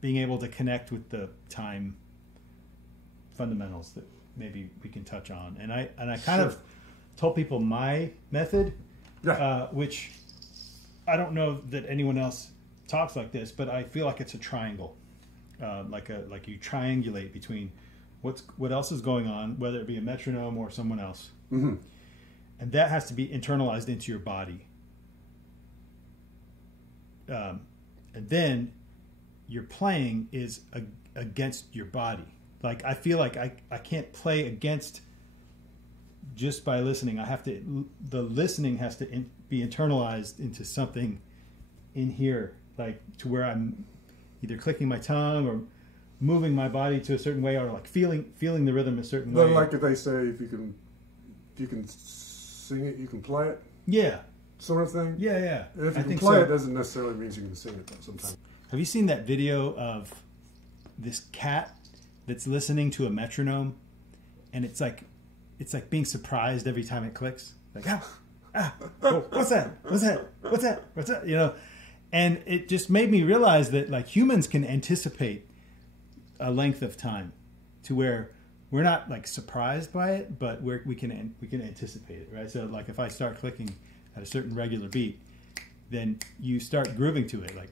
being able to connect with the time fundamentals that maybe we can touch on. And I kind of told people my method, which I don't know that anyone else talks like this, but I feel like it's a triangle, like you triangulate between what else is going on, whether it be a metronome or someone else, and that has to be internalized into your body, and then your playing is against your body. Like I feel like I can't play against just by listening. The listening has to be internalized into something in here, like to where I'm either clicking my tongue or moving my body to a certain way, or like feeling the rhythm a certain way. Like if they say if you can sing it, you can play it. Yeah. Sort of thing. Yeah. If you can play it, doesn't necessarily mean you can sing it though, sometimes. Have you seen that video of this cat that's listening to a metronome, and it's like being surprised every time it clicks? Like, oh, what's that? You know, and it just made me realize that like humans can anticipate a length of time to where we're not like surprised by it, but we can anticipate it, right? So like if I start clicking at a certain regular beat, then you start grooving to it, like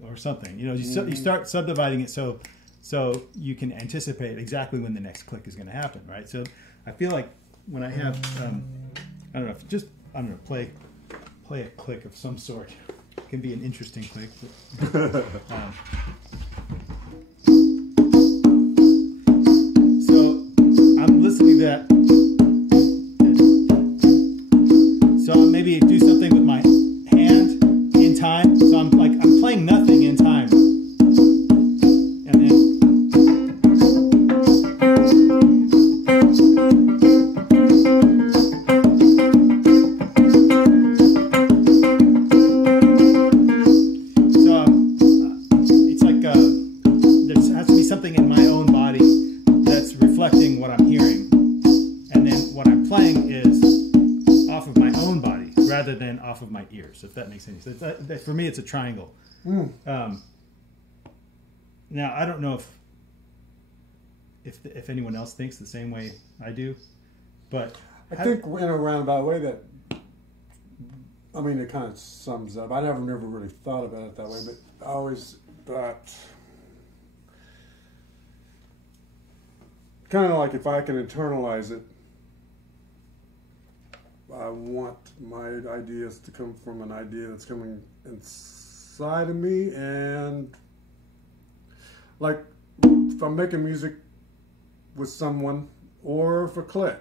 or something. You know, you start subdividing it so you can anticipate exactly when the next click is going to happen, right? So I feel like when I have play a click of some sort. It can be an interesting click. So I'm listening to that. So I'll maybe do something with my hand in time. So I'm playing nothing in time. And then something in my own body that's reflecting what I'm hearing, and then what I'm playing is off of my own body rather than off of my ears, if that makes any sense. For me, it's a triangle. Now I don't know if anyone else thinks the same way I do, but I think in a roundabout way that, I mean, it kind of sums up. I never really thought about it that way, but I always thought, kind of like if I can internalize it, I want my ideas to come from an idea that's coming inside of me. And like if I'm making music with someone or for click,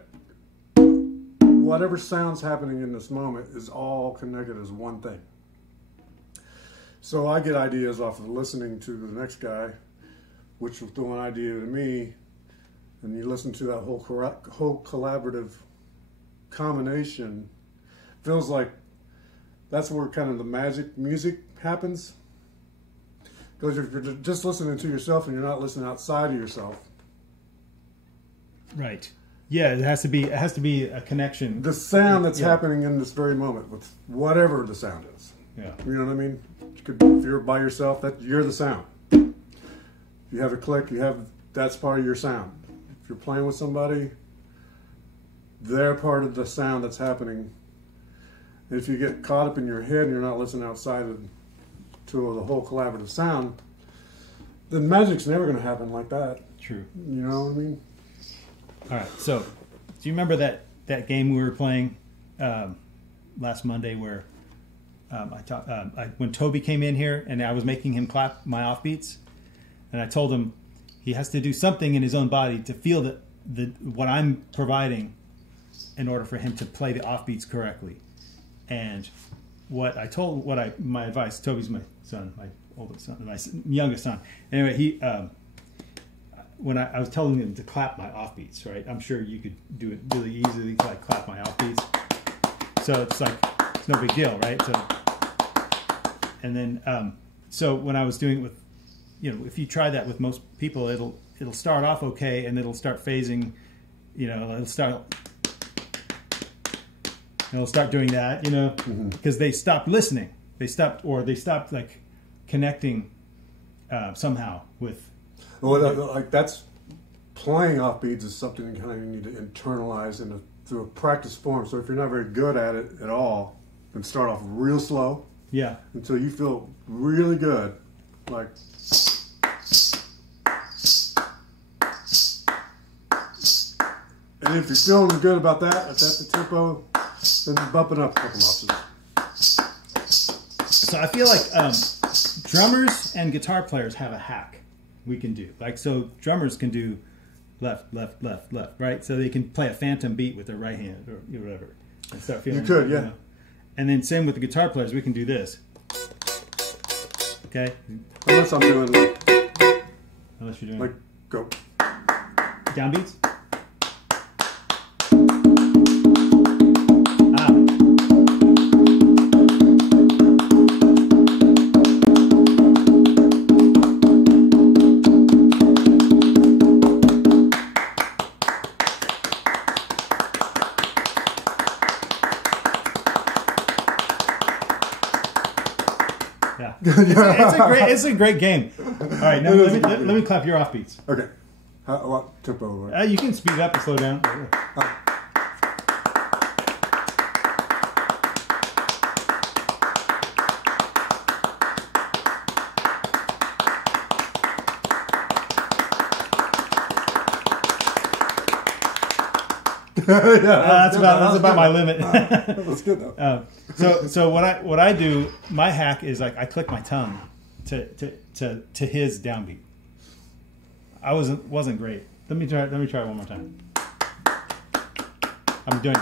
whatever sound's happening in this moment is all connected as one thing. So I get ideas off of listening to the next guy, which will throw an idea to me. And you listen to that whole collaborative combination, feels like that's where kind of the magic music happens. Because if you're just listening to yourself and you're not listening outside of yourself. Right. Yeah, it has to be a connection. The sound that's happening in this very moment with whatever the sound is. Yeah. You know what I mean? If you're by yourself, you're the sound. If you have a click, that's part of your sound. If you're playing with somebody, they're part of the sound that's happening. If you get caught up in your head and you're not listening outside to the whole collaborative sound, then magic's never going to happen like that. True. You know what I mean? All right. So, do you remember that game we were playing last Monday where when Toby came in here and I was making him clap my offbeats, and I told him he has to do something in his own body to feel what I'm providing in order for him to play the offbeats correctly. And my advice, Toby's my son, my oldest son, my youngest son. Anyway, when I was telling him to clap my offbeats, right? I'm sure you could do it really easily, like clap my offbeats. So it's like, it's no big deal, right? So, and then, so when I was doing it with, if you try that with most people, it'll start off okay, and it'll start phasing, it'll start, they'll start doing that, you know, because they stopped listening. They stopped like connecting somehow with. Well, like that's playing off beats is something you kind of need to internalize through a practice form. So if you're not very good at it at all, then start off real slow. Yeah. Until you feel really good, like. And if you're feeling good about that, if that's the tempo, then bumping up a couple octaves. So I feel like drummers and guitar players have a hack we can do. Like, so drummers can do left, left, left, left, right? So they can play a phantom beat with their right hand or whatever. And start feeling, you could, yeah. You know. And then same with the guitar players, we can do this. Okay? Unless I'm doing like... Unless you're doing... Like, go. Downbeats? Yeah. It's a great game. All right, now let me clap your offbeats. Okay. What tempo? You can speed up and slow down. That's about my limit. That's good though. So what I do, my hack is like I click my tongue to his downbeat. I wasn't great. Let me try it one more time. I'm doing.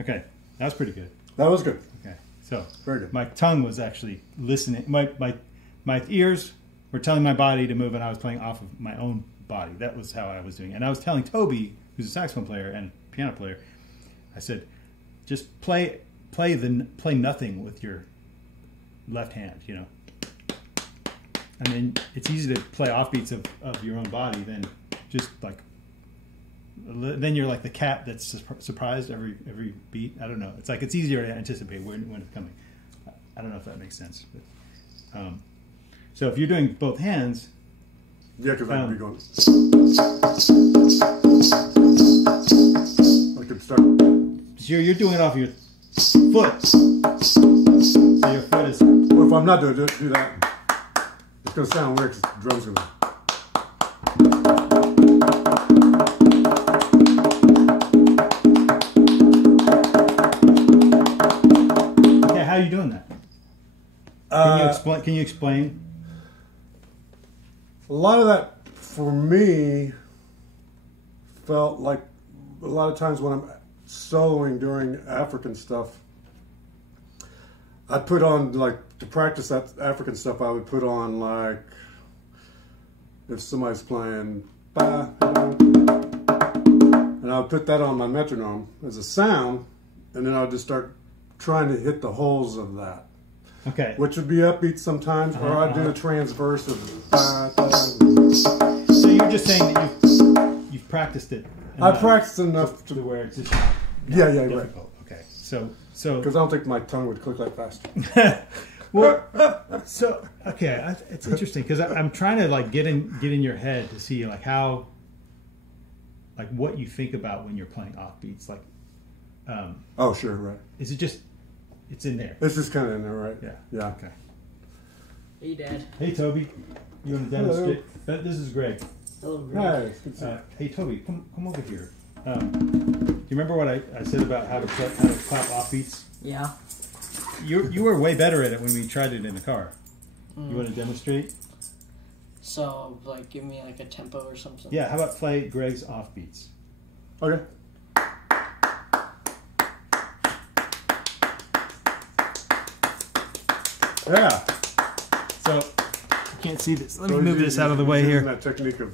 Okay, that was pretty good. That was good. Okay, so very good. My tongue was actually listening. My ears were telling my body to move, and I was playing off of my own body. That was how I was doing it. And I was telling Toby, who's a saxophone player and piano player, I said, just play nothing with your left hand, you know. And then it's easy to play offbeats of your own body than just like. Then you're like the cat that's surprised every beat. I don't know. It's like it's easier to anticipate when it's coming. I don't know if that makes sense. But, so if you're doing both hands, yeah, because I could be going. I could start. So you're doing it off your foot. So your foot is. Well, if I'm not doing do that, it's gonna sound weird because the drums gonna. How are you doing that? Can you explain? A lot of that for me felt like a lot of times when I'm soloing during African stuff, I'd put on, like, to practice that African stuff, I would put on, like, if somebody's playing ba, and I would put that on my metronome as a sound, and then I would just start trying to hit the holes of that. Okay. Which would be upbeat sometimes, or I'd do a transverse of. So you're just saying that you've practiced it. I practiced enough to where it's just yeah, difficult. Right. Okay. So because I don't think my tongue would click like fast. Well, so okay, it's interesting because I'm trying to like get in your head to see like how, like what you think about when you're playing offbeats, like. Oh sure, right. Is it just? It's in there. It's just kind of in there, right? Yeah. Yeah. Okay. Hey, Dad. Hey, Toby. You want to demonstrate? This is Greg. Hello, Greg. Hi. It's good to see you. Hey, Toby, come over here. Do you remember what I said about how to clap offbeats? Yeah. You were way better at it when we tried it in the car. You want to demonstrate? So, like, give me like a tempo or something. Yeah. How about play Greg's offbeats? Okay. Yeah. So you can't see this. Let me move this out of the way here. That technique of.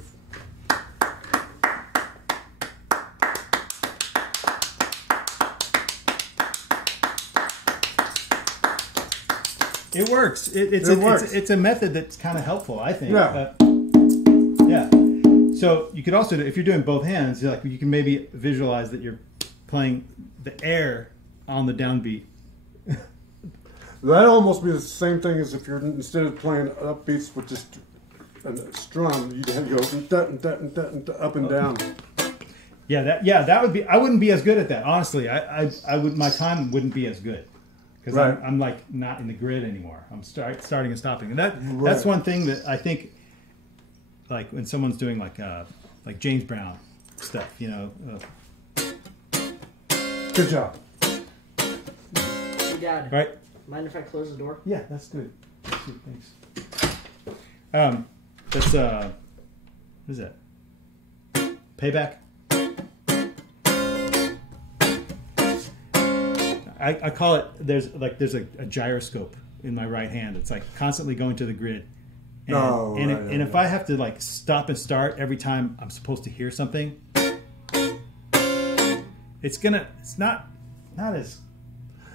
It works. It's a method that's kind of helpful, I think. Yeah. Yeah. So you could also, if you're doing both hands, like you can maybe visualize that you're playing the air on the downbeat. That'd almost be the same thing as if you're, instead of playing upbeats with just a strum, you'd have to go up and down. Yeah, that would be. I wouldn't be as good at that, honestly. I would. My time wouldn't be as good because Right. I'm like not in the grid anymore. I'm starting and stopping, and that's one thing that I think. Like when someone's doing like James Brown stuff, you know. Good job. Hey, Dad. Right? Mind if I close the door? Yeah, that's good. Thanks. That's what is that? Payback. I call it. There's a gyroscope in my right hand. It's like constantly going to the grid. And if I have to like stop and start every time I'm supposed to hear something, it's not as.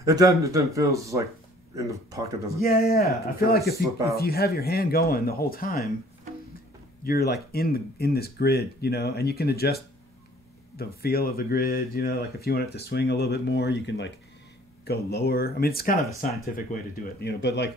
It doesn't feel like in the pocket doesn't. Yeah. I feel like if out. you have your hand going the whole time, you're like in this grid, you know, and you can adjust the feel of the grid, you know, like if you want it to swing a little bit more, you can like go lower. I mean, it's kind of a scientific way to do it, you know, but like